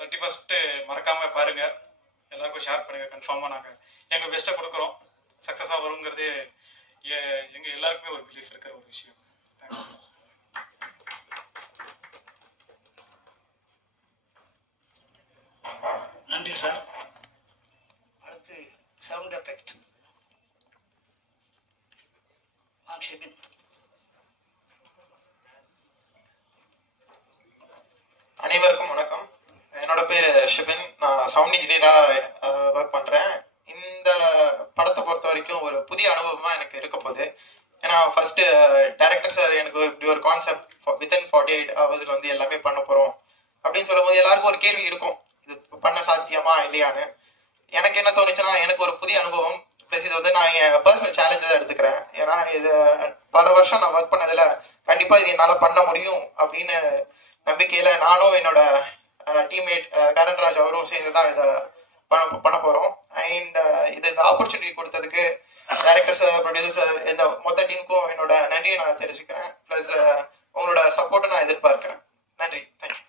Thirty first மறக்காமல் பாருங்கள் எல்லாருக்கும் ஷேர் பண்ணுங்கள் கன்ஃபார்மாக நாங்கள் எங்கள் பெஸ்ட்டை கொடுக்குறோம். சக்ஸஸாக வருங்கிறது எ- எங்க எல்லாருக்குமே ஒரு பிலீஃப் இருக்கிற ஒரு விஷயம். you. நன்றி சார் அடுத்து சவுண்ட் எஃபெக்ட் வாங்க ஷிபின். அனைவருக்கும் சிவன் நான் சவுண்ட் இன்ஜினியராக ஒர்க் பண்ணுறேன் இந்த படத்தை பொறுத்த வரைக்கும் ஒரு புதிய அனுபவமாக எனக்கு இருக்க போகுது. ஏன்னா ஃபர்ஸ்ட்டு டேரக்டர் சார் எனக்கு இப்படி ஒரு கான்செப்ட் வித்தின் ஃபார்ட்டி எயிட் ஹவர்ஸில் வந்து எல்லாமே பண்ண போகிறோம் அப்படின்னு சொல்லும்போது எல்லாருக்கும் ஒரு கேள்வி இருக்கும். இது பண்ண சாத்தியமா இல்லையான்னு. எனக்கு என்ன தோணுச்சுன்னா எனக்கு ஒரு புதிய அனுபவம். ப்ளஸ் இது வந்து நான் என் பர்சனல் சேலஞ்சாக எடுத்துக்கிறேன். ஏன்னா இது பல வருஷம் நான் ஒர்க் பண்ணதில் கண்டிப்பாக இது என்னால் பண்ண முடியும் அப்படின்னு நம்பிக்கையில் நானும் என்னோட டீம்மேட் கரண்ராஜ் அவரும் சேர்ந்து தான் இதை பண்ண பண்ண போகிறோம் அண்ட் இது இந்த ஆப்பர்ச்சுனிட்டி கொடுத்ததுக்கு டேரக்டர் சார் ப்ரொடியூசர் சார் இந்த மொத்த டீமுக்கும் என்னோட நன்றியை நான் தெரிஞ்சுக்கிறேன் ப்ளஸ் உங்களோட சப்போர்ட்டை நான் எதிர்பார்க்கிறேன் நன்றி தேங்க்யூ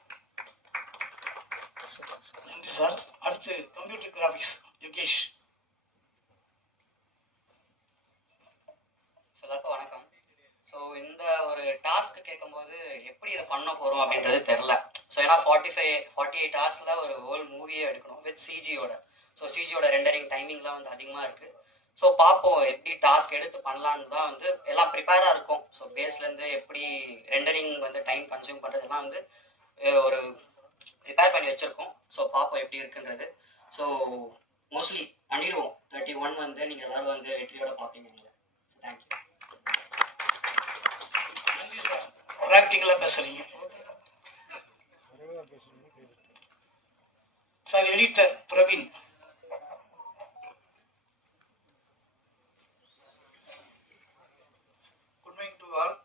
நன்றி சார் அடுத்து கம்ப்யூட்டர் கிராஃபிக்ஸ் யுகேஷ் ஸோ எல்லாருக்கும் வணக்கம் ஸோ இந்த ஒரு டாஸ்க் கேட்கும்போது எப்படி இதை பண்ண போகிறோம் அப்படின்றது தெரில ஸோ ஏன்னா ஃபார்ட்டி ஃபைவ் ஃபார்ட்டி எயிட் ஹவர்ஸில் ஒரு ஹோல் மூவியே எடுக்கணும் வித் சிஜியோட ஸோ சிஜியோட ரெண்டரிங் டைமிங்லாம் வந்து அதிகமாக இருக்குது ஸோ பார்ப்போம் எப்படி டாஸ்க் எடுத்து பண்ணலான்னு தான் வந்து எல்லாம் ப்ரிப்பேராக இருக்கும். ஸோ பேஸ்லேருந்து எப்படி ரெண்டரிங் வந்து டைம் கன்சியூம் பண்ணுறதுலாம் வந்து ஒரு ப்ரிப்பேர் பண்ணி வச்சுருக்கோம். ஸோ பார்ப்போம் எப்படி இருக்குன்றது. ஸோ மோஸ்ட்லி பண்ணிடுவோம். தேர்ட்டி ஒன் வந்து நீங்கள் எல்லோரும் வந்து வெற்றியோட பார்ப்பீங்க நீங்கள் ஸோ தேங்க்யூ நன்றி சார். ப்ராக்டிக்கலாக பேசுகிறீங்க sir editor Praveen good morning to all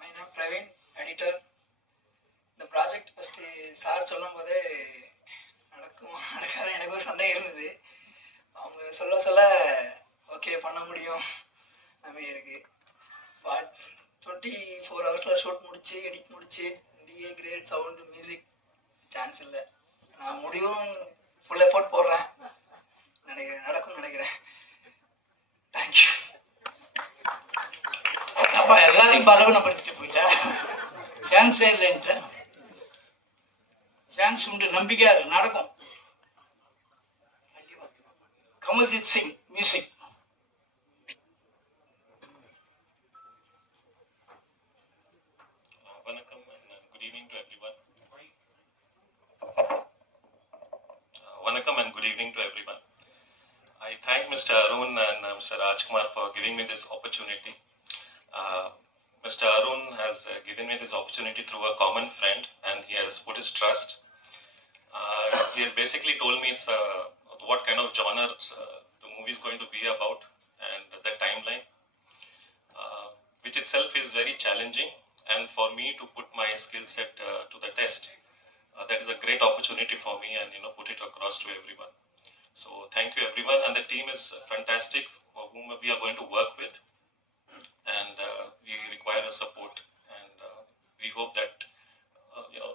my name Praveen editor இந்த ப்ராஜெக்ட் ஃபஸ்ட்டு சார் சொல்லும் போதே நடக்குமா நடக்காத எனக்கு ஒரு சந்தேகம் இருந்தது. அவங்க சொல்ல சொல்ல ஓகே பண்ண முடியும். நம்ம இருக்குது பட் டுவெண்ட்டி ஃபோர் ஹவர்ஸில் ஷூட் முடிச்சு எடிட் முடிச்சு DI grade sound music chance இல்லை. நான் முடிவும் ஃபுல் எஃபோர்ட் போடுறேன். நினைக்கிறேன் நடக்கும்னு நினைக்கிறேன். தேங்க்யூ அப்பா எல்லாரையும் பலவீனப்படுத்திட்டு போயிட்டேன். சான்ஸே இல்லைன்ட்டு. சான்ஸ் உண்டு நம்பிக்கை அது நடக்கும். Kamaljit Singh music Vanakkam and good evening to everyone. I thank Mr. Arun and uh, Mr. Rajkumar for giving me this opportunity. Uh, Mr. Arun has uh, given me this opportunity through a common friend and he has put his trust. Uh, he has basically told me it's, uh, what kind of genre uh, the movie is going to be about and the timeline uh, which itself is very challenging. And for me to put my skill set uh, to the test, uh, that is a great opportunity for me, and you know, put it across to everyone. So thank you, everyone, and the team is fantastic for whom we are going to work with, and uh, we require a support. And uh, we hope that uh, you know,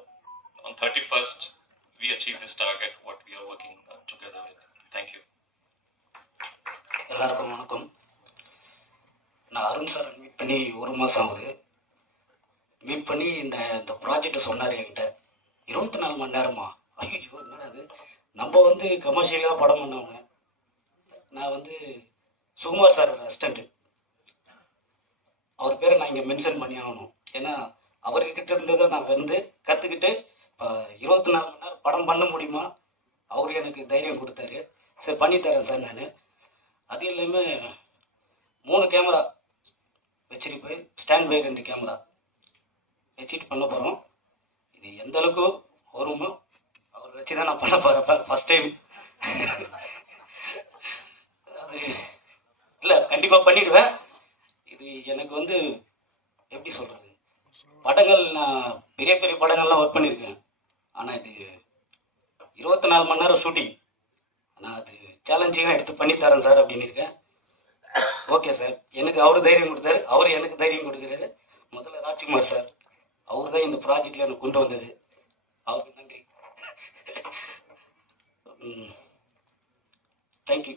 on 31st, we achieve this target what we are working uh, together with. Thank you. எல்லாருக்கும் வணக்கம் நான் Arun sir meet பண்ணி ஒரு மாதம் ஆகுது meet பண்ணி இந்த இந்த ப்ராஜெக்டை சொன்னார் என்கிட்ட இருபத்தி நாலு மணி நேரமா? ஐயோ என்னடா அது நம்ம வந்து கமர்ஷியலாக படம் பண்ணவங்க. நான் வந்து சுகுமார் சார் அசிஸ்டண்ட்டு அவர் பேரை நான் இங்கே மென்ஷன் பண்ணி ஆகணும். ஏன்னா அவர்கிட்ட இருந்து தான் நான் வந்து கற்றுக்கிட்டு இப்போ இருபத்தி நாலு மணி நேரம் படம் பண்ண முடியுமா? அவர் எனக்கு தைரியம் கொடுத்தாரு. சரி பண்ணித்தரேன் சார் நான். அது இல்லாமல் மூணு கேமரா வச்சுட்டு போய் ஸ்டாண்ட் பை ரெண்டு கேமரா வச்சுட்டு பண்ண போகிறோம் இது எந்த அளவுக்கு வருமோ அவர் வச்சு தான் நான் பண்ண போகிறேன் ஃபஸ்ட் டைம் அது இல்லை கண்டிப்பாக பண்ணிடுவேன். இது எனக்கு வந்து எப்படி சொல்கிறது படங்கள் நான் பெரிய பெரிய படங்கள்லாம் ஒர்க் பண்ணியிருக்கேன். ஆனால் இது இருபத்தி நாலு மணி நேரம் ஷூட்டிங் நான் அது சேலஞ்சிங்காக எடுத்து பண்ணித்தரேன் சார் அப்படின்னு இருக்கேன். ஓகே சார் எனக்கு அவர் தைரியம் கொடுத்தாரு. அவர் எனக்கு தைரியம் கொடுக்குறாரு. முதல்ல ராஜ்குமார் சார். அவர் தான் இந்த ப்ராஜெக்டில் எனக்கு கொண்டு வந்தது. அவருக்கு நன்றி. தேங்க்யூ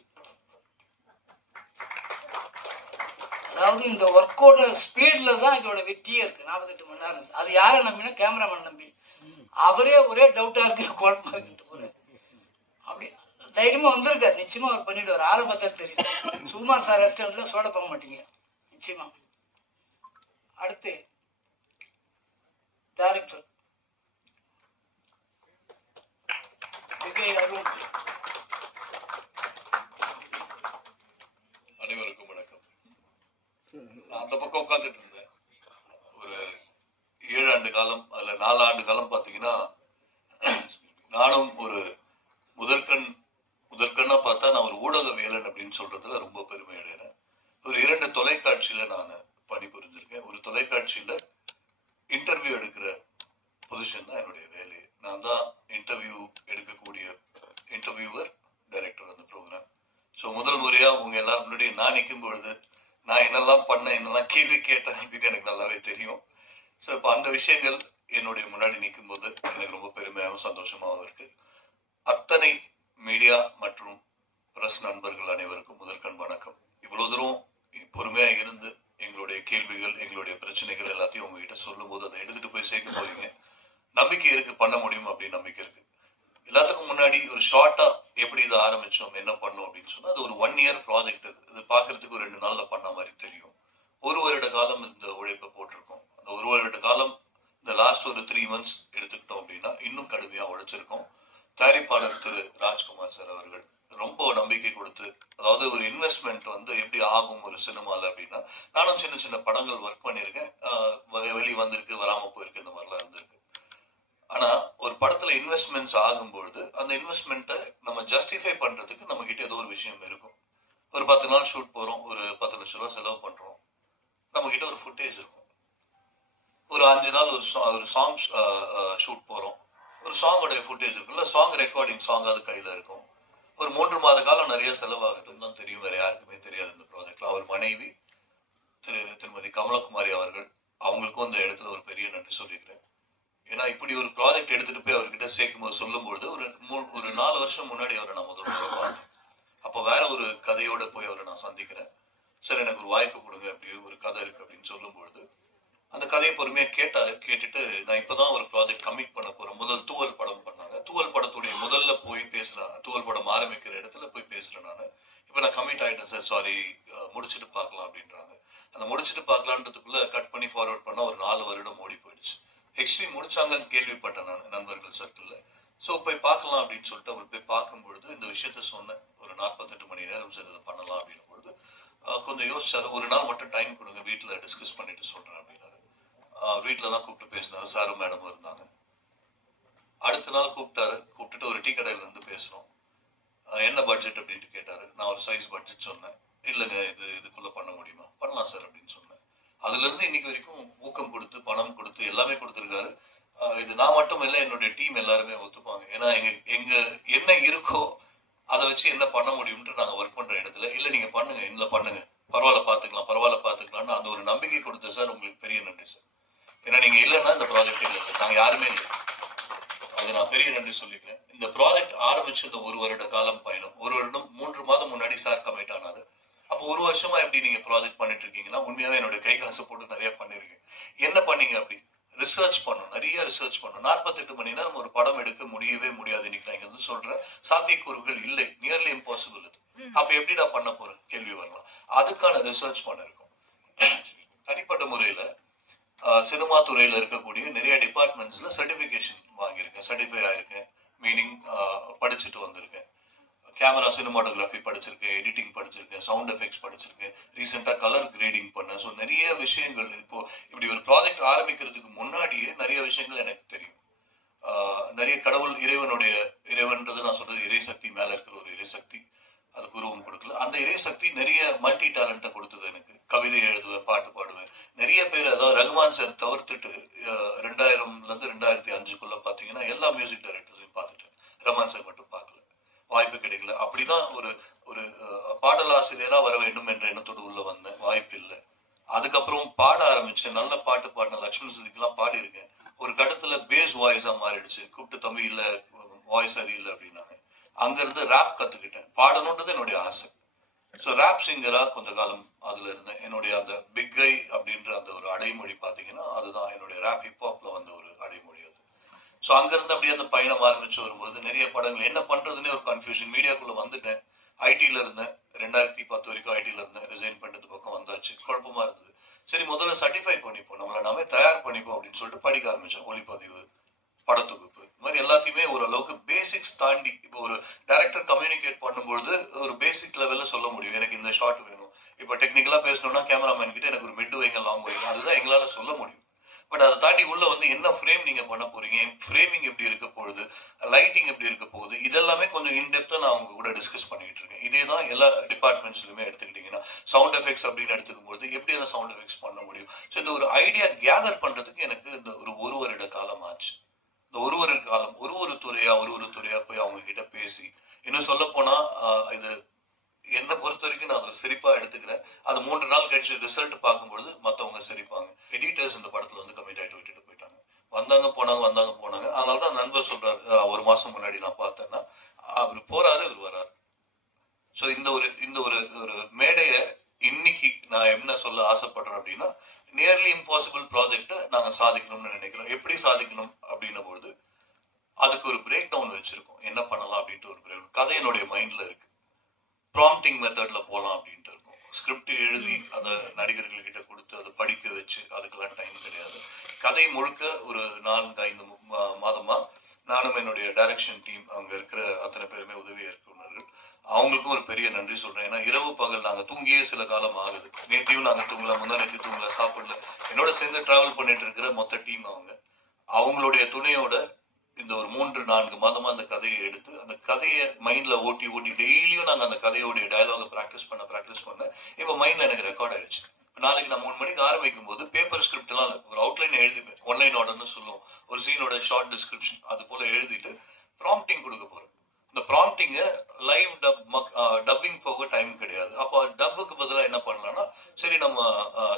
அதாவது இந்த ஒர்க்கோட ஸ்பீடில் தான் இதோட வெற்றியே இருக்குது நாற்பத்தெட்டு மணி நேரம். அது யாரை நம்பினா கேமராமேன் நம்பி. அவரே ஒரே டவுட்டாக இருக்கு. குழப்பமாக்கிட்டு போகிறார் அப்படி தைரியமாக வந்திருக்காரு. நிச்சயமாக அவர் பண்ணிவிடுவார் ஆளை பார்த்தா தெரியும். சுகுமார் சார் ரெஸ்டாரண்ட்டில் சோட போக மாட்டீங்க. நிச்சயமாக அடுத்து டைரக்டர் விஜய் அருண் அனைவருக்கும் வணக்கம். நான் அந்த பக்கம் உட்காந்துட்டு இருந்தேன் ஒரு ஏழு ஆண்டு காலம் அதில் நாலு ஆண்டு காலம் பார்த்தீங்கன்னா நானும் ஒரு முதற்கண் முதற்கண்ணா பார்த்தா நான் ஒரு ஊடகவியலன் அப்படின்னு சொல்றதுல ரொம்ப பெருமை அடைகிறேன் ஒரு இரண்டு தொலைக்காட்சியில நான் பணிபுரிஞ்சிருக்கேன் ஒரு தொலைக்காட்சியில இன்டர்வியூ எடுக்கிற பொசிஷன் தான் என்னுடைய வேலை நான் தான் இன்டர்வியூ எடுக்கக்கூடிய இன்டர்வியூவர் டைரக்டர் அந்த ப்ரோக்ராம் ஸோ முதல் முறையா உங்கள் எல்லாரும் முன்னாடி நான் நிற்கும் பொழுது நான் என்னெல்லாம் பண்ணேன் என்னெல்லாம் கேள்வி கேட்டேன் அப்படின்னு எனக்கு நல்லாவே தெரியும். ஸோ இப்போ அந்த விஷயங்கள் என்னுடைய முன்னாடி நிற்கும் போது எனக்கு ரொம்ப பெருமையாகவும் சந்தோஷமாகவும் இருக்கு. அத்தனை மீடியா மற்றும் பிரஸ் நண்பர்கள் அனைவருக்கும் முதற்கண் வணக்கம். இவ்வளவு தூரம் பொறுமையா இருந்து எங்களுடைய கேள்விகள் எங்களுடைய பிரச்சனைகள் எல்லாத்தையும் உங்ககிட்ட சொல்லும்போது அதை எடுத்துட்டு போய் சேர்க்க போகிறீங்க நம்பிக்கை இருக்கு பண்ண முடியும் அப்படின்னு நம்பிக்கை இருக்கு. எல்லாத்துக்கும் முன்னாடி ஒரு ஷார்ட்டா எப்படி இதை ஆரம்பிச்சோம் என்ன பண்ணோம் அப்படின்னு சொன்னா அது ஒரு ஒன் இயர் ப்ராஜெக்ட் அது. இது பார்க்கறதுக்கு ஒரு ரெண்டு நாள்ல பண்ண மாதிரி தெரியும். ஒரு வருட காலம் இந்த உழைப்பை போட்டிருக்கோம். அந்த ஒரு வருட காலம் இந்த லாஸ்ட் ஒரு த்ரீ மந்த்ஸ் எடுத்துக்கிட்டோம் அப்படின்னா இன்னும் கடுமையா உழைச்சிருக்கோம். தயாரிப்பாளர் திரு ராஜ்குமார் சார் அவர்கள் ரொம்ப நம்பிக்கை கொடுத்து அதாவது ஒரு இன்வெஸ்ட்மெண்ட் வந்து எப்படி ஆகும் ஒரு சினிமால அப்படின்னா நானும் சின்ன சின்ன படங்கள் ஒர்க் பண்ணியிருக்கேன். ஆஹ் வெ- வந்திருக்கு வராம போயிருக்கு இந்த மாதிரிலாம் இருந்திருக்கு. ஆனா ஒரு படத்துல இன்வெஸ்ட்மெண்ட்ஸ் ஆகும்பொழுது அந்த இன்வெஸ்ட்மெண்ட்டை நம்ம ஜஸ்டிஃபை பண்றதுக்கு நம்ம கிட்ட ஏதோ ஒரு விஷயம் இருக்கும். ஒரு பத்து நாள் ஷூட் போறோம் ஒரு பத்து லட்ச ரூபா செலவு பண்றோம். நம்ம கிட்ட ஒரு ஃபுட்டேஜ் இருக்கும். ஒரு அஞ்சு நாள் ஒரு சா ஒரு சாங் ஷூட் போறோம். ஒரு சாங்கோடைய ஃபுட்டேஜ் இருக்கும்ல சாங் ரெக்கார்டிங் சாங் அது கையில இருக்கும். ஒரு மூன்று மாத காலம் நிறைய செலவாகுதுன்னு தான் தெரியும் வேற யாருக்குமே தெரியாது இந்த ப்ராஜெக்ட்ல அவர் மனைவி திரு திருமதி கமலகுமாரி அவர்கள் அவங்களுக்கும் அந்த இடத்துல ஒரு பெரிய நன்றி சொல்லிக்கிறேன். ஏன்னா இப்படி ஒரு ப்ராஜெக்ட் எடுத்துட்டு போய் அவர்கிட்ட சேர்க்கும்போது சொல்லும்பொழுது ஒரு மூ- ஒரு நாலு வருஷம் முன்னாடி அவரை நான் முதல் முறை பார்த்தேன். அப்போ வேற ஒரு கதையோட போய் அவரை நான் சந்திக்கிறேன். சார் எனக்கு ஒரு வாய்ப்பு கொடுங்க அப்படி ஒரு கதை இருக்கு அப்படின்னு சொல்லும்பொழுது அந்த கதையை பொறுமையாக கேட்டாரு. கேட்டுட்டு நான் இப்போதான் ஒரு ப்ராஜெக்ட் கமிட் பண்ண போகிறேன் முதல் தூவல் படம் பண்ணாங்க. தூவல் படத்துடைய முதல்ல போய் பேசுகிறேன் தூவல் படம் ஆரம்பிக்கிற இடத்துல போய் பேசுறேன் நான். இப்போ நான் கமிட் ஆகிட்டேன் சார். சாரி முடிச்சுட்டு பார்க்கலாம் அப்படின்றாங்க. அந்த முடிச்சுட்டு பார்க்கலான்றதுக்குள்ள கட் பண்ணி ஃபார்வர்ட் பண்ணால் ஒரு நாலு வருடம் ஓடி போயிடுச்சு. எக்ஸ்ட்ரீம் முடிச்சாங்கன்னு கேள்விப்பட்டேன் நான் நண்பர்கள் சர்க்கிளில். ஸோ போய் பார்க்கலாம் அப்படின்னு சொல்லிட்டு அவர் போய் பார்க்கும் பொழுது இந்த விஷயத்த சொன்னேன். ஒரு நாற்பத்தெட்டு மணி நேரம் சரி இதை பண்ணலாம் அப்படின்னும் பொழுது கொஞ்சம் யோசிச்சாரு ஒரு நாள் மட்டும் டைம் கொடுங்க வீட்டில் டிஸ்கஸ் பண்ணிட்டு சொல்கிறேன் அப்படின்னாரு. வீட்டில் தான் கூப்பிட்டு பேசினாரு சாரும் மேடமும் இருந்தாங்க. அடுத்த நாள் கூப்பிட்டாரு. கூப்பிட்டுட்டு ஒரு டீ கடையில் இருந்து பேசுகிறோம் என்ன பட்ஜெட் அப்படின்ட்டு கேட்டார். நான் ஒரு சைஸ் பட்ஜெட் சொன்னேன். இல்லைங்க இது இதுக்குள்ளே பண்ண முடியுமா? பண்ணலாம் சார் அப்படின்னு சொன்னேன். அதுல இருந்து இன்னைக்கு வரைக்கும் ஊக்கம் கொடுத்து பணம் கொடுத்து எல்லாமே கொடுத்துருக்காரு. இது நான் மட்டும் இல்லை என்னுடைய டீம் எல்லாருமே ஒத்துப்பாங்க. ஏன்னா எங்க எங்க என்ன இருக்கோ அதை வச்சு என்ன பண்ண முடியும்ன்ட்டு நாங்கள் ஒர்க் பண்ற இடத்துல இல்லை நீங்க பண்ணுங்க இல்லை பண்ணுங்க. பரவாயில்ல பார்த்துக்கலாம் பரவாயில்ல பார்த்துக்கலாம்னு அந்த ஒரு நம்பிக்கை கொடுத்த சார் உங்களுக்கு பெரிய நன்றி சார். ஏன்னா நீங்க இல்லைன்னா இந்த ப்ராஜெக்ட் இல்லை சார். நாங்கள் யாருமே இல்லை. அது நான் பெரிய நன்றி சொல்லிக்கிறேன். இந்த ப்ராஜெக்ட் ஆரம்பிச்ச இந்த ஒரு வருட காலம் பயணம். ஒரு வருடம் மூன்று மாதம் முன்னாடி சார் கமிட் ஆனாரு. அப்போ ஒரு வருஷமா எப்படி நீங்க ப்ராஜெக்ட் பண்ணிட்டு இருக்கீங்கன்னா உண்மையாவே என்னோட கை காசு போட்டு நிறைய பண்ணிருக்கேன் என்ன பண்ணீங்க அப்படி? ரிசர்ச் பண்ணணும். நிறைய ரிசர்ச் பண்ணணும். நாற்பத்தெட்டு மணி நேரம் ஒரு படம் எடுக்க முடியவே முடியாது இன்னைக்கு நான் இங்க வந்து சொல்றேன். சாத்தியக்கூறுகள் இல்லை. நியர்லி இம்பாசிபிள் இது. அப்ப எப்படிடா பண்ண போறேன்? கேள்வி வரலாம். அதுக்கான ரிசர்ச் பண்ணிருக்கோம். தனிப்பட்ட முறையில சினிமா துறையில இருக்கக்கூடிய நிறைய டிபார்ட்மெண்ட்ஸ்ல சர்டிபிகேஷன் வாங்கியிருக்கேன். சர்டிஃபை ஆயிருக்கேன். மீனிங் படிச்சுட்டு வந்திருக்கேன். கேமரா சினிமாட்டோகிராஃபி படிச்சிருக்கேன் எடிட்டிங் படிச்சிருக்கேன் சவுண்ட் எஃபெக்ட்ஸ் படிச்சிருக்கேன் ரீசெண்டாக கலர் கிரேடிங் பண்ணேன். ஸோ நிறைய விஷயங்கள் இப்போ இப்படி ஒரு ப்ராஜெக்ட் ஆரம்பிக்கிறதுக்கு முன்னாடியே நிறைய விஷயங்கள் எனக்கு தெரியும். நிறைய கடவுள் இறைவனுடைய இறைவன்றது நான் சொல்றது இறைசக்தி மேல இருக்கிற ஒரு இறைசக்தி அதுக்கு உருவம் கொடுக்கல. அந்த இறைசக்தி நிறைய மல்டி டேலண்ட்டை கொடுத்தது எனக்கு. கவிதை எழுதுவேன் பாட்டு பாடுவேன். நிறைய பேர் அதாவது ரகுமான் சார் தவிர்த்துட்டு ரெண்டாயிரம்லேருந்து ரெண்டாயிரம்ல இருந்து ரெண்டாயிரத்தி அஞ்சுக்குள்ள பாத்தீங்கன்னா எல்லா மியூசிக் டைரக்டர்ஸையும் பார்த்துட்டேன் ரகுமான் சார் மட்டும் வாய்ப்பு கிடைக்கல. அப்படிதான் ஒரு ஒரு பாடலாசிரியரா வர வேண்டும் என்ற எண்ணத்தோடு உள்ள வந்தேன் வாய்ப்பு இல்லை அதுக்கப்புறம் பாட ஆரம்பிச்சேன். நல்ல பாட்டு பாடின லக்ஷ்மண் சுதிக்கெல்லாம் பாடியிருக்கேன். ஒரு கட்டத்துல பேஸ் வாய்ஸா மாறிடுச்சு. கூப்பிட்டு தம்பி இல்ல வாய்ஸ் சரியில்லை அப்படின்னாங்க. அங்கிருந்து ரேப் கத்துக்கிட்டேன். பாடணுன்றது என்னுடைய ஆசை. ஸோ ரேப் சிங்கரா கொஞ்ச காலம் அதுல இருந்தேன். என்னுடைய அந்த பிக் கை அப்படின்ற அந்த ஒரு அடைமொழி பார்த்தீங்கன்னா அதுதான் என்னுடைய ரேப் ஹிப்ஹாப்ல வந்த ஒரு அடைமொழி அது. ஸோ அங்கேருந்து அப்படியே அந்த பயணம் ஆரம்பிச்சு வரும்போது நிறைய படங்கள். என்ன பண்ணுறதுன்னே ஒரு கன்ஃபியூஷன் மீடியாக்குள்ளே வந்துட்டேன். ஐடியில் இருந்தேன். ரெண்டாயிரத்தி பத்து வரைக்கும் ஐடியில் இருந்தேன். ரிசைன் பண்ணுறது பக்கம் வந்தாச்சு. குழப்பமாக இருந்தது. சரி முதல்ல சர்டிஃபை பண்ணிப்போம். நம்மளை நாமே தயார் பண்ணிப்போம் அப்படின்னு சொல்லிட்டு படிக்க ஆரம்பித்தோம் ஒளிப்பதிவு படத்தொகுப்பு. இது மாதிரி எல்லாத்தையுமே ஓரளவுக்கு பேசிக்ஸ் தாண்டி இப்போ ஒரு டேரக்டர் கம்யூனிகேட் பண்ணும்பொழுது ஒரு பேசிக் லெவலில் சொல்ல முடியும். எனக்கு இந்த ஷார்ட் வேணும். இப்போ டெக்னிக்கலாக பேசணும்னா கேமராமேன் கிட்ட எனக்கு ஒரு மிட் வைங்க லாங் வைங்க அதுதான் எங்களால் சொல்ல முடியும். பட் அதை தாண்டி உள்ள வந்து என்ன ஃப்ரேம் நீங்கள் பண்ண போறீங்க? ஃப்ரேமிங் எப்படி இருக்க போகுது? லைட்டிங் எப்படி இருக்க போகுது? இதெல்லாமே கொஞ்சம் இன்டெப்த்தாக நான் அவங்க கூட டிஸ்கஸ் பண்ணிட்டு இருக்கேன். இதே தான் எல்லா டிபார்ட்மெண்ட்ஸ்லையுமே எடுத்துக்கிட்டிங்கன்னா சவுண்ட் எஃபெக்ட்ஸ் அப்படின்னு எடுத்துக்கும் போது எப்படி அந்த சவுண்ட் எஃபெக்ட்ஸ் பண்ண முடியும்? ஸோ இந்த ஒரு ஐடியா கேதர் பண்ணுறதுக்கு எனக்கு இந்த ஒரு ஒரு வருட காலம் ஆச்சு. இந்த ஒரு ஒரு காலம் ஒரு ஒரு துறையா ஒரு ஒரு துறையா போய் அவங்க கிட்ட பேசி. இன்னும் சொல்ல போனா இது என்னை பொறுத்த வரைக்கும் நான் அதை ஒரு எடுத்துக்கிறேன். அது மூன்று நாள் கழிச்சு ரிசல்ட் பார்க்கும்பொழுது மற்றவங்க சிரிப்பாங்க. எடிட்டர்ஸ் இந்த படத்தில் வந்து கமிட் ஆகிட்டு விட்டுட்டு போயிட்டாங்க. வந்தாங்க போனாங்க வந்தாங்க போனாங்க. அதனால தான் நண்பர் சொல்கிறார் ஒரு மாதம் முன்னாடி நான் பார்த்தேன்னா அவர் போகிறாரு இவர் வராரு. ஸோ இந்த ஒரு இந்த ஒரு ஒரு மேடையை இன்னைக்கு நான் என்ன சொல்ல ஆசைப்படுறேன் அப்படின்னா நியர்லி இம்பாசிபிள் ப்ராஜெக்டை நாங்கள் சாதிக்கணும்னு நினைக்கிறோம். எப்படி சாதிக்கணும் அப்படின்ன பொழுது அதுக்கு ஒரு பிரேக் டவுன் வச்சுருக்கோம். என்ன பண்ணலாம் அப்படின்ட்டு ஒரு பிரேக் கதை என்னுடைய மைண்டில் இருக்குது ப்ராம்டிங் மெத்தடில் போகலாம் அப்படின்ட்டு இருக்கும். ஸ்கிரிப்ட் எழுதி அதை நடிகர்கள்கிட்ட கொடுத்து அதை படிக்க வச்சு அதுக்கெல்லாம் டைம் கிடையாது. கதை முழுக்க ஒரு நான்கு ஐந்து மா- நானும் என்னுடைய டைரக்ஷன் டீம் அங்கே இருக்கிற அத்தனை பேருமே உதவி இயக்குனர்கள் அவங்களுக்கும் ஒரு பெரிய நன்றி சொல்கிறேன் ஏன்னா இரவு பகல் நாங்கள் தூங்கியே சில காலம் ஆகுது. நேற்றையும் நாங்கள் தூங்கல முந்தா நேத்தி தூங்கல சாப்பிடல. என்னோட சேர்ந்து ட்ராவல் பண்ணிட்டு இருக்கிற மொத்த டீம் அவங்க. அவங்களுடைய துணையோட இந்த ஒரு மூன்று நான்கு மாதமா அந்த கதையை எடுத்து அந்த கதையை மைண்ட்ல ஓட்டி ஓட்டி டெய்லியும் நாங்கள் அந்த கதையோடைய டயலாக ப்ராக்டிஸ் பண்ண ப்ராக்டிஸ் பண்ண இப்போ மைண்ட்ல எனக்கு ரெக்கார்ட் ஆயிடுச்சு. நாளைக்கு நான் மூணு மணிக்கு ஆரம்பிக்கும் போது பேப்பர் ஸ்கிரிப்ட் எல்லாம் ஒரு அவுட்லைன் எழுதிப்பேன். ஒன்லைன் ஆர்டர்னு சொல்லுவோம். ஒரு சீனோட ஷார்ட் டிஸ்கிரிப்ஷன் அது போல எழுதிட்டு ப்ராம்ப்டிங் கொடுக்க போறேன். இந்த ப்ராம்ப்டிங்கை லைவ் டப் டப்பிங் போக டைம் கிடையாது. அப்போ டப்புக்கு பதிலாக என்ன பண்ணலாம்னா சரி நம்ம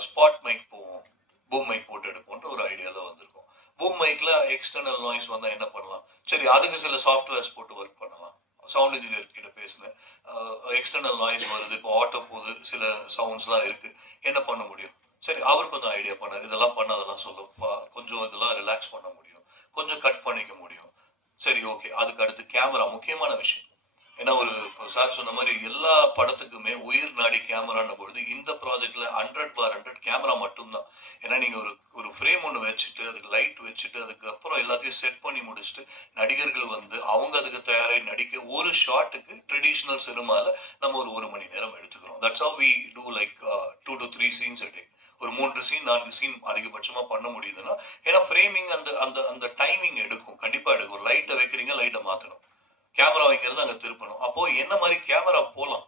ஸ்பாட் மைக் போவோம். பூம் மைக் போட்டு எடுப்போம்ட்டு ஒரு ஐடியாவில் வந்திருக்கோம். பூம் மைக்ல எக்ஸ்டர்னல் நாய்ஸ் வந்தால் என்ன பண்ணலாம்? சரி அதுக்கு சில சாஃப்ட்வேர்ஸ் போட்டு ஒர்க் பண்ணலாம். சவுண்ட் இன்ஜினியர் கிட்ட பேசினேன். எக்ஸ்டர்னல் நாய்ஸ் வருது இப்போ ஆட்டோ போகுது சில சவுண்ட்ஸ்லாம் இருக்கு. என்ன பண்ண முடியும்? சரி அவர் கொஞ்சம் ஐடியா பண்ணார். இதெல்லாம் பண்ணாதெல்லாம் சொல்லப்பா கொஞ்சம் இதெல்லாம் ரிலாக்ஸ் பண்ண முடியும். கொஞ்சம் கட் பண்ணிக்க முடியும். சரி ஓகே அதுக்கு அடுத்து கேமரா முக்கியமான விஷயம். ஏன்னா ஒரு சார் சொன்ன மாதிரி எல்லா படத்துக்குமே உயிர் நாடி கேமரான பொழுது இந்த ப்ராஜெக்டில் ஹண்ட்ரட் பார் ஹண்ட்ரட் கேமரா மட்டும்தான். ஏன்னா நீங்க ஒரு ஒரு ஃப்ரேம் ஒன்று வச்சுட்டு அதுக்கு லைட் வச்சுட்டு அதுக்கப்புறம் எல்லாத்தையும் செட் பண்ணி முடிச்சுட்டு நடிகர்கள் வந்து அவங்க அதுக்கு தயாராகி நடிக்க ஒரு ஷாட்டுக்கு ட்ரெடிஷ்னல் சினிமாவில் நம்ம ஒரு ஒரு மணி நேரம் எடுத்துக்கிறோம். That's how we do like two to three scenes a ஒரு மூன்று சீன் நான்கு சீன் அதிகபட்சமாக பண்ண முடியுதுன்னா ஏன்னா ஃப்ரேமிங் அந்த அந்த அந்த டைமிங் எடுக்கும். கண்டிப்பாக எடுக்கும். ஒரு லைட்டை வைக்கிறீங்க லைட்டை மாற்றணும் கேமரா வைக்கிறது அங்கே திருப்பணும். அப்போ என்ன மாதிரி கேமரா போகலாம்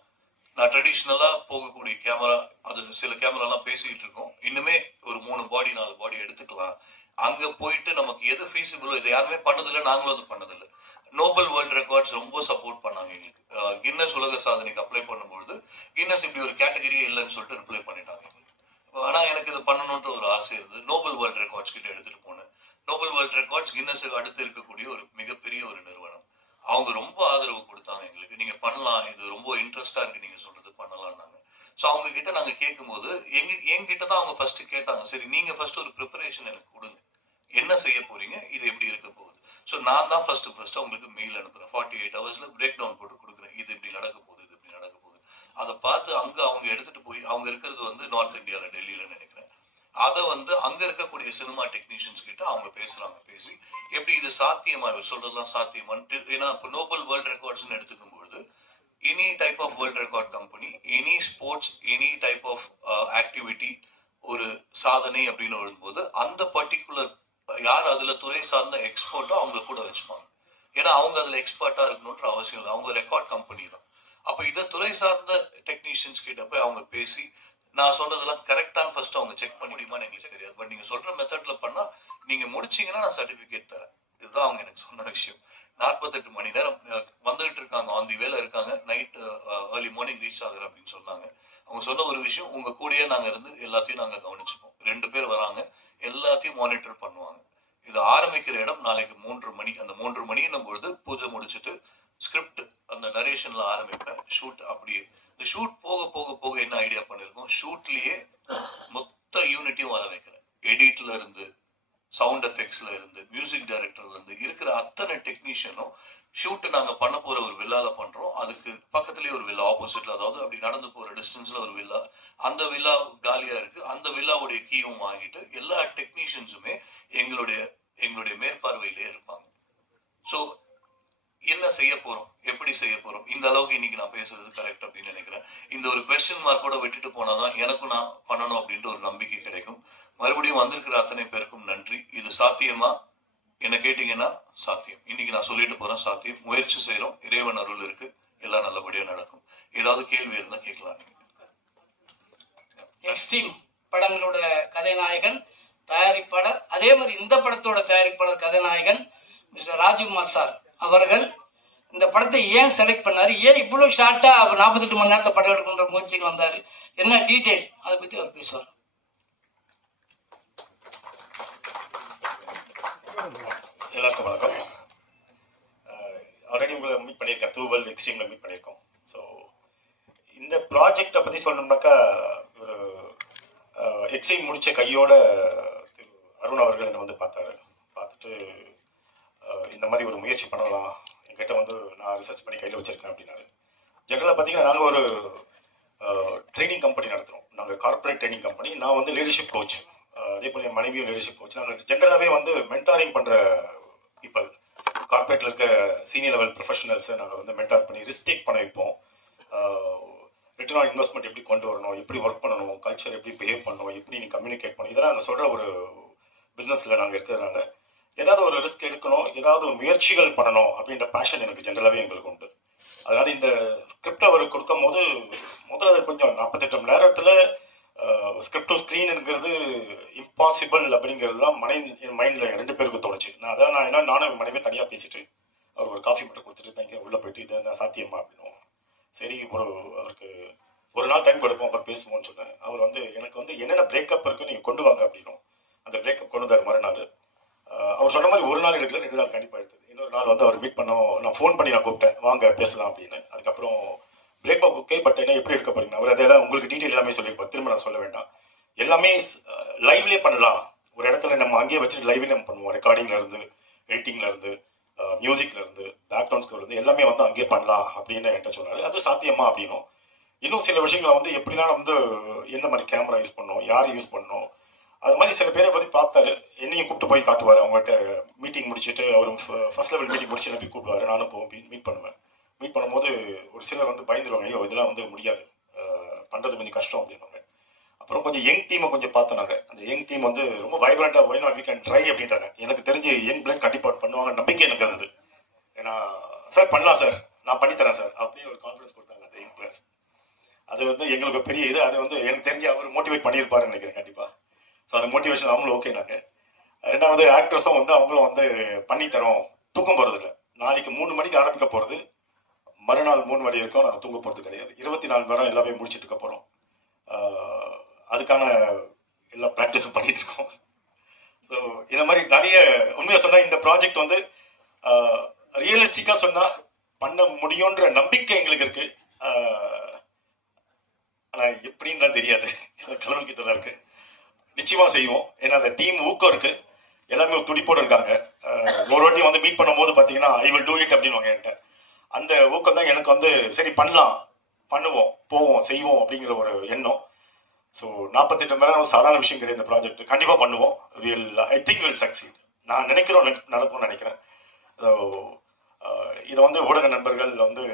நான் ட்ரெடிஷ்னலாக போகக்கூடிய கேமரா அது சில கேமராலாம் பேசிக்கிட்டு இருக்கோம். இன்னுமே ஒரு மூணு பாடி நாலு பாடி எடுத்துக்கலாம். அங்கே போயிட்டு நமக்கு எது ஃபீஸிபிளோ இது யாருமே பண்ணதில்லை நாங்களும் அது பண்ணதில்லை. நோபல் வேர்ல்ட் ரெக்கார்ட்ஸ் ரொம்ப சப்போர்ட் பண்ணாங்க எங்களுக்கு. கின்னஸ் உலக சாதனைக்கு அப்ளை பண்ணும்பொழுது கின்னஸ் இப்படி ஒரு கேட்டகரியே இல்லைன்னு சொல்லிட்டு ரிப்ளை பண்ணிட்டாங்க ஆனால் எனக்கு இது பண்ணணுன்ற ஒரு ஆசை இருந்தது. நோபல் வேர்ல்ட் ரெக்கார்ட்ஸ் கிட்ட எடுத்துகிட்டு போனேன். நோபல் வேர்ல்ட் ரெக்கார்ட்ஸ் கின்னஸுக்கு அடுத்து இருக்கக்கூடிய ஒரு மிகப்பெரிய ஒரு நிறுவனம். அவங்க ரொம்ப ஆதரவு கொடுத்தாங்க எங்களுக்கு. நீங்க பண்ணலாம் இது ரொம்ப இன்ட்ரெஸ்டா இருக்கு நீங்க சொல்றது பண்ணலாம்னாங்க ஸோ அவங்க கிட்ட நாங்க கேட்கும்போது எங்க எங்கிட்ட தான் அவங்க ஃபர்ஸ்ட் கேட்டாங்க. சரி நீங்க ஃபர்ஸ்ட் ஒரு ப்ரிப்பரேஷன் எனக்கு கொடுங்க. என்ன செய்ய போறீங்க? இது எப்படி இருக்க போகுது? ஸோ நான் தான் ஃபர்ஸ்ட் ஃபர்ஸ்ட் உங்களுக்கு மெயில் அனுப்புறேன். ஃபார்ட்டி எயிட் ஹவர்ஸ்ல பிரேக் டவுன் போட்டு கொடுக்குறேன். இது இப்படி நடக்க போகுது இது இப்படி நடக்க போகுது. அதை பார்த்து அங்க அவங்க எடுத்துட்டு போய் அவங்க இருக்கிறது வந்து நார்த் இந்தியாவில் டெல்லியில் அதை வந்து அங்க இருக்கக்கூடிய சினிமா டெக்னீஷியன்ஸ் கிட்ட அவங்க பேசுறாங்க பேசி எப்படி இது சாத்தியமா? இவர் சொல்றதுலாம் சாத்தியமான்ட்டு ஏன்னா இப்போ நோபல் வேர்ல்ட் ரெக்கார்ட்ஸ்னு எடுத்துக்கும் பொழுது any type of world record company any sports any type of activity ஒரு சாதனை அப்படின்னு வரும்போது அந்த பர்டிகுலர் யார் அதுல துறை சார்ந்த எக்ஸ்போர்ட்டோ அவங்க கூட வச்சுப்பாங்க. ஏன்னா அவங்க அதுல எக்ஸ்பர்ட்டா இருக்கணுன்ற அவசியம் இல்லை. அவங்க ரெக்கார்ட் கம்பெனி தான். அப்போ இதை துறை சார்ந்த டெக்னீஷியன்ஸ் கிட்ட போய் அவங்க பேசி நான் சொல்றதெல்லாம் கரெக்டான ஃபர்ஸ்ட் அவங்க செக் பண்ண முடியுமான்னு எங்களுக்கு தெரியாது. பட் நீங்க சொல்ற மெத்தட்ல பண்ணா நீங்க முடிச்சீங்கன்னா நான் சர்டிபிகேட் தரேன். இதுதான் அவங்க எனக்கு சொன்ன விஷயம். நாற்பத்தெட்டு மணி நேரம் வந்துகிட்டு இருக்காங்க. ஆன் தி வேல இருக்காங்க. நைட் ஏர்லி மார்னிங் ரீச் ஆகுற அப்படின்னு சொன்னாங்க. அவங்க சொன்ன ஒரு விஷயம் உங்க கூடயே நாங்க இருந்து எல்லாத்தையும் நாங்க கவனிச்சுப்போம். ரெண்டு பேர் வராங்க. எல்லாத்தையும் மானிட்டர் பண்ணுவாங்க. இது ஆரம்பிக்கிற இடம் நாளைக்கு மூன்று மணி. அந்த மூன்று மணின்னும் பொழுது பூஜை முடிச்சுட்டு ஸ்கிரிப்ட் அந்த நரேஷன்ல ஆரம்பிப்பேன் ஷூட் அப்படியே இந்த ஷூட் போக போக போக என்ன ஐடியா பண்ணியிருக்கோம் ஷூட்லயே மொத்த யூனிட்டையும் வர வைக்கிறேன். எடிட்ல இருந்து சவுண்ட் எஃபெக்ட்ஸ்ல இருந்து மியூசிக் டைரக்டர்ல இருந்து இருக்கிற அத்தனை டெக்னீஷியனும் ஷூட்டு நாங்க பண்ண போற ஒரு வில்லால பண்றோம். அதுக்கு பக்கத்துலயே ஒரு வில்லா ஆப்போசிட்ல அதாவது அப்படி நடந்து போற டிஸ்டன்ஸ்ல ஒரு வில்லா அந்த வில்லா காலியா இருக்கு. அந்த வில்லாவுடைய கீயும் வாங்கிட்டு எல்லா டெக்னீஷியன்ஸுமே எங்களுடைய எங்களுடைய மேற்பார்வையிலே இருப்பாங்க. ஸோ என்ன செய்ய போறோம்? எப்படி செய்ய போறோம்? இந்த அளவுக்கு இன்னைக்கு நான் பேசுறது கரெக்ட் அப்படின்னு நினைக்கிறேன். இந்த ஒரு கொஸ்டின் மார்க்கோட விட்டுட்டு போனாதான் எனக்கும் நான் பண்ணணும் அப்படின்ற ஒரு நம்பிக்கை கிடைக்கும். மறுபடியும் வந்திருக்கிற அத்தனை பேருக்கும் நன்றி. இது சாத்தியமா? என்ன கேட்டீங்கன்னா சாத்தியம். இன்னைக்கு நான் சொல்லிட்டு போறேன் சாத்தியம். முயற்சி செய்யறோம் இறைவன் அருள் இருக்கு. எல்லாம் நல்லபடியா நடக்கும். ஏதாவது கேள்வி இருந்தா கேட்கலாம் நீங்க. எக்ஸ்ட்ரீம் படங்களோட கதைநாயகன் தயாரிப்பாளர். அதே மாதிரி இந்த படத்தோட தயாரிப்பாளர் கதாநாயகன் மிஸ்டர் ராஜ்குமார் சார். அவர்கள் இந்த படத்தை ஏன் செலக்ட் பண்ணார்? ஏன் இவ்வளோ ஷார்ட்டாக அவர் நாற்பத்தெட்டு மணி நேரத்தை படம் எடுக்கின்ற முயற்சிக்கு வந்தார்? என்ன டீட்டெயில் அதை பற்றி அவர் பேசுவார். எல்லாருக்கும் வணக்கம். ஆல்ரெடி உங்களை மீட் பண்ணியிருக்கேன். தூவல் எக்ஸ்ட்ரீமில் மீட் பண்ணியிருக்கோம். ஸோ இந்த ப்ராஜெக்டை பற்றி சொல்லணும்னாக்கா ஒரு எக்ஸ்ட்ரீம் முடித்த கையோட அருண் அவர்கள் என்னை வந்து பார்த்தாரு. பார்த்துட்டு இந்த மாதிரி ஒரு முயற்சி பண்ணலாம். என்கிட்ட வந்து நான் ரிசர்ச் பண்ணி கையில் வச்சுருக்கேன் அப்படின்னாரு. ஜென்ரலாக பார்த்தீங்கன்னா நாங்கள் ஒரு ட்ரைனிங் கம்பெனி நடத்துகிறோம் நாங்கள் கார்ப்பரேட் ட்ரைனிங் கம்பெனி நான் வந்து லீடர்ஷிப் கோச் அதே போல் என் மனைவியும் லீடர்ஷிப் கோச் நாங்கள் ஜென்ரலாகவே வந்து மென்டாரிங் பண்ணுற பீப்பிள் கார்ப்பரேட்டில் இருக்க சீனியர் லெவல் ப்ரொஃபஷனல்ஸை நாங்கள் வந்து மென்டார் பண்ணி ரிஸ்டேக் பண்ண வைப்போம். ரிட்டர்ன் ஆன் இன்வெஸ்ட்மெண்ட் எப்படி கொண்டு வரணும்? எப்படி ஒர்க் பண்ணணும்? கல்ச்சர் எப்படி பிஹேவ் பண்ணணும்? எப்படி நீ கம்யூனிகேட் பண்ணணும்? இதெல்லாம் நாங்கள் சொல்கிற ஒரு பிஸ்னஸில் நாங்கள் இருக்கிறதுனால ஏதாவது ஒரு ரிஸ்க் எடுக்கணும் ஏதாவது ஒரு முயற்சிகள் பண்ணணும் அப்படின்ற பேஷன் எனக்கு ஜென்ரலாகவே எங்களுக்கு உண்டு. அதனால் இந்த ஸ்கிரிப்ட் அவருக்கு கொடுக்கும் போது முதல்ல அது கொஞ்சம் நாற்பத்தெட்டு மணி நேரத்தில் ஸ்கிரிப்ட் டு ஸ்க்ரீனுங்கிறது இம்பாசிபிள் அப்படிங்கிறது தான் மனை என் மைண்டில் ரெண்டு பேருக்கு தோணுச்சு. நான் அதான் நான் என்ன நானும் மனைவி தனியாக பேசிட்டு அவர் ஒரு காஃபி மட்டும் கொடுத்துட்டு தங்க உள்ளே போயிட்டு இது என்ன சாத்தியமா? அப்படின்னும் சரி ஒரு அவருக்கு ஒரு நாள் டைம் கொடுப்போம் அப்புறம் பேசுவோம்னு சொன்னேன். அவர் வந்து எனக்கு வந்து என்னென்ன பிரேக்கப் இருக்குன்னு நீங்கள் கொண்டு வாங்க அப்படின்னும் அந்த பிரேக்கப் கொண்டு வந்தார் மறுநாள். அவர் சொன்ன மாதிரி ஒரு நாள் எடுக்கல ரெண்டு நாள் கண்டிப்பாக எடுத்தது. இன்னொரு நாள் வந்து அவர் மீட் பண்ணோம் நான் ஃபோன் பண்ணி நான் கூப்பிட்டேன். வாங்க பேசலாம் அப்படின்னு. அதுக்கப்புறம் பிரேக்கப் ஓகே பட் என்ன எப்படி எடுக்க போறீங்க? அவர் அதெல்லாம் உங்களுக்கு டீட்டெயில் எல்லாமே சொல்லியிருப்பார். திரும்ப நான் சொல்ல வேண்டாம். எல்லாமே லைவ்லேயே பண்ணலாம். ஒரு இடத்துல நம்ம அங்கேயே வச்சுட்டு லைவ்லேயே நம்ம பண்ணுவோம். ரெக்கார்டிங்ல இருந்து எடிட்டிங்ல இருந்து மியூசிக்ல இருந்து பேக்ரவுண்ட் இருந்து எல்லாமே வந்து அங்கேயே பண்ணலாம் அப்படின்னு என்கிட்ட சொன்னார். அது சாத்தியமா அப்படின்னும். இன்னும் சில விஷயங்களை வந்து எப்படிலாம் வந்து எந்த மாதிரி கேமரா யூஸ் பண்ணணும் யார் யூஸ் பண்ணணும் அது மாதிரி சில பேரை பற்றி பார்த்தாரு. என்னையும் கூப்பிட்டு போய் காட்டுவார். அவங்ககிட்ட மீட்டிங் முடிச்சுட்டு அவர் ஃபர்ஸ்ட் லெவல் மீட்டிங் முடிச்சு போய் கூப்பிடுவார். நானும் போய் மீட் பண்ணுவேன். மீட் பண்ணும்போது ஒரு சிலர் வந்து பயந்துருவாங்க. ஐயோ இதெல்லாம் வந்து முடியாது. பண்ணுறது கொஞ்சம் கஷ்டம் அப்படின்வாங்க அப்புறம் கொஞ்சம் யங் டீமை கொஞ்சம் பார்த்தோம் நாங்கள் அந்த யங் டீம் வந்து ரொம்ப வைப்ரண்ட்டாக why not we can try அப்படின்றாங்க. எனக்கு தெரிஞ்சு யங் பிளேட் கண்டிப்பாக பண்ணுவாங்க. நம்பிக்கை எனக்கு இருந்தது. ஏன்னா சார் பண்ணலாம் சார் நான் பண்ணித்தரேன் சார் அப்படியே ஒரு கான்ஃபிடன்ஸ் கொடுத்தாங்க அந்த யங் பிளேயர்ஸ் அது வந்து எங்களுக்கு பெரிய இது. அது வந்து எனக்கு தெரிஞ்சு அவர் மோட்டிவேட் பண்ணியிருப்பாருன்னு நினைக்கிறேன் கண்டிப்பாக ஸோ அந்த மோட்டிவேஷன் அவங்களும் ஓகே நாங்கள் ரெண்டாவது ஆக்ட்ரஸும் வந்து அவங்களும் வந்து பண்ணி தரோம் தூக்கம் போகிறதில்ல நாளைக்கு மூணு மணிக்கு ஆரம்பிக்க போகிறது மறுநாள் மூணு மணி வரைக்கும் நாங்கள் தூங்க போகிறது கிடையாது. இருபத்தி நாலு மணி நேரம் எல்லாமே முடிச்சிட்டு இருக்க போகிறோம் அதுக்கான எல்லா ப்ராக்டிஸும் பண்ணிகிட்டு இருக்கோம். ஸோ இந்த மாதிரி நிறைய உண்மையாக சொன்னால் இந்த ப்ராஜெக்ட் வந்து ரியலிஸ்டிக்காக சொன்னால் பண்ண முடியுன்ற நம்பிக்கை எங்களுக்கு இருக்குது ஆனால் எப்படின்னு தான் தெரியாது. கடவுள்கிட்ட தான் இருக்குது நிச்சயமாக செய்வோம். ஏன்னா அந்த டீம் ஊக்கம் இருக்கு. எல்லாமே துடிப்போடு இருக்காங்க. ஒரு வாட்டி வந்து மீட் பண்ணும்போது பார்த்தீங்கன்னா ஐ வில் டூ இட் அப்படின்னு என்கிட்ட. அந்த ஊக்கம் தான் எனக்கு வந்து சரி பண்ணலாம். பண்ணுவோம் போவோம் செய்வோம் அப்படிங்கிற ஒரு எண்ணம். ஸோ நாற்பத்தெட்டு மேலே சாதாரண விஷயம் கிடையாது இந்த ப்ராஜெக்ட் கண்டிப்பாக பண்ணுவோம். Will I think will succeed நான் நினைக்கிறோம் நடக்கும்னு நினைக்கிறேன். ஸோ இதை வந்து ஊடக நண்பர்கள் வந்து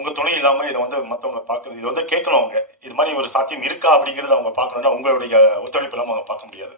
உங்கள் உங்க துணை இல்லாமல் இதை வந்து மற்றவங்க பார்க்குறது இதை வந்து கேட்கணும் அவங்க. இது மாதிரி ஒரு சாத்தியம் இருக்கா அப்படிங்கிறத அவங்க பார்க்கணுன்னா உங்களுடைய ஒத்துழைப்பு இல்லாமல் அவங்க பார்க்க முடியாது.